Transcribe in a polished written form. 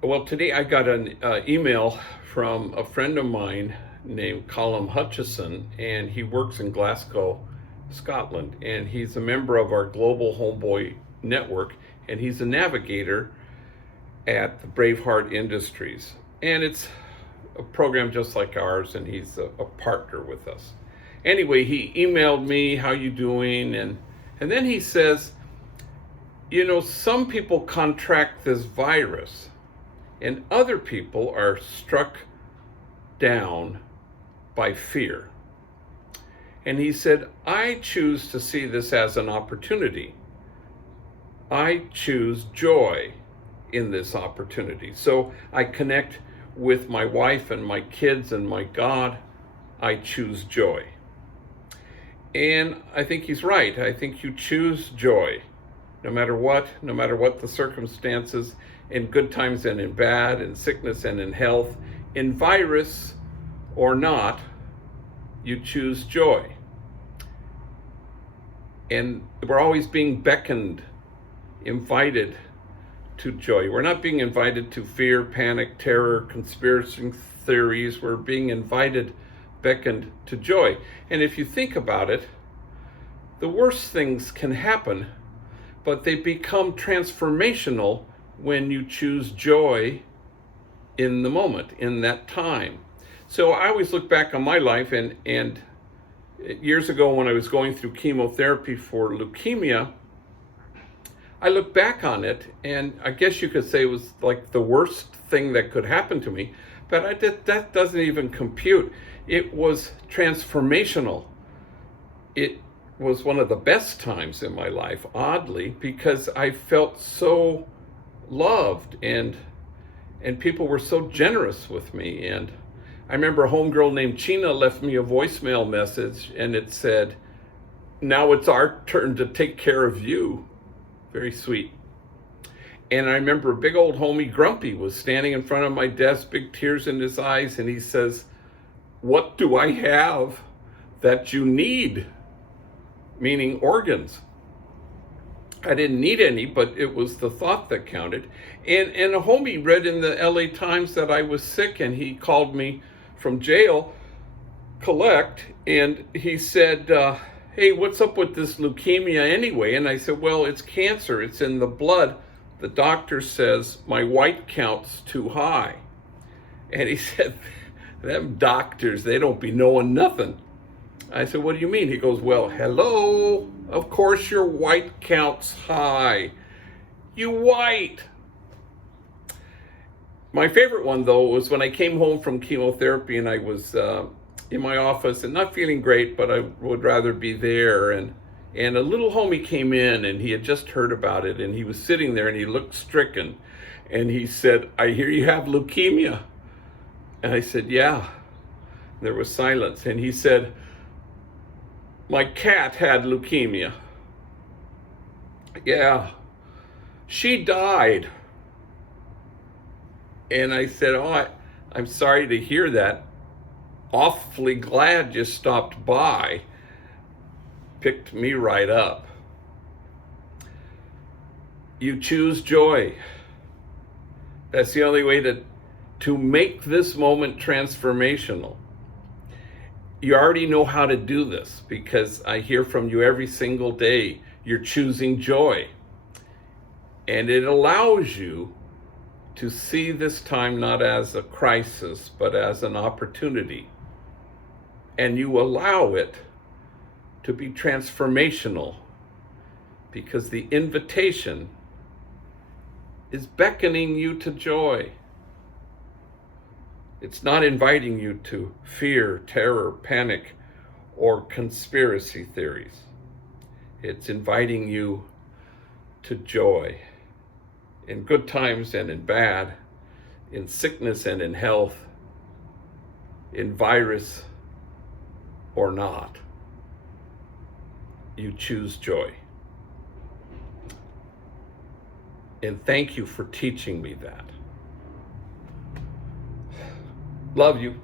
Well, today I got an email from a friend of mine named Colin Hutchison, and he works in Glasgow, Scotland, and he's a member of our global Homeboy network, and he's a navigator at the Braveheart Industries. And it's a program just like ours, and he's a partner with us. Anyway, he emailed me, "How you doing?" And then he says, some people contract this virus and other people are struck down by fear. And he said, "I choose to see this as an opportunity. I choose joy in this opportunity. So I connect with my wife and my kids and my God. I choose joy." And I think he's right. I think you choose joy no matter what the circumstances, in good times and in bad, in sickness and in health, in virus or not, you choose joy. And we're always being beckoned, invited to joy. We're not being invited to fear, panic, terror, conspiracy theories. We're being invited, beckoned to joy. And if you think about it, the worst things can happen, but they become transformational when you choose joy in the moment, in that time. So I always look back on my life, and years ago when I was going through chemotherapy for leukemia, I look back on it, and I guess you could say it was like the worst thing that could happen to me, but that doesn't even compute. It was transformational. It was one of the best times in my life, oddly, because I felt so loved and people were so generous with me. And I remember a homegirl named China left me a voicemail message, and it said, "Now it's our turn to take care of you." Very sweet. And I remember a big old homie, Grumpy, was standing in front of my desk, big tears in his eyes, and he says, "What do I have that you need?" Meaning organs. I didn't need any, but it was the thought that counted. And a homie read in the LA Times that I was sick, and he called me from jail, and he said, "Hey, what's up with this leukemia anyway?" And I said, "Well, it's cancer. It's in the blood. The doctor says my white count's too high." And he said, "Them doctors, they don't be knowing nothing." I said, "What do you mean?" He goes, "Well, hello, of course your white count's high. You white." My favorite one, though, was when I came home from chemotherapy and I was in my office and not feeling great, but I would rather be there. And a little homie came in, and he had just heard about it, and he was sitting there and he looked stricken. And he said, "I hear you have leukemia." And I said, "Yeah." There was silence. And he said, "My cat had leukemia." "Yeah, she died." And I said, "Oh, I'm sorry to hear that. Awfully glad you stopped by." Picked me right up. You choose joy. That's the only way to make this moment transformational. You already know how to do this because I hear from you every single day. You're choosing joy. And it allows you to see this time not as a crisis, but as an opportunity. And you allow it to be transformational because the invitation is beckoning you to joy. It's not inviting you to fear, terror, panic, or conspiracy theories. It's inviting you to joy in good times and in bad, in sickness and in health, in virus or not. You choose joy. And thank you for teaching me that. Love you.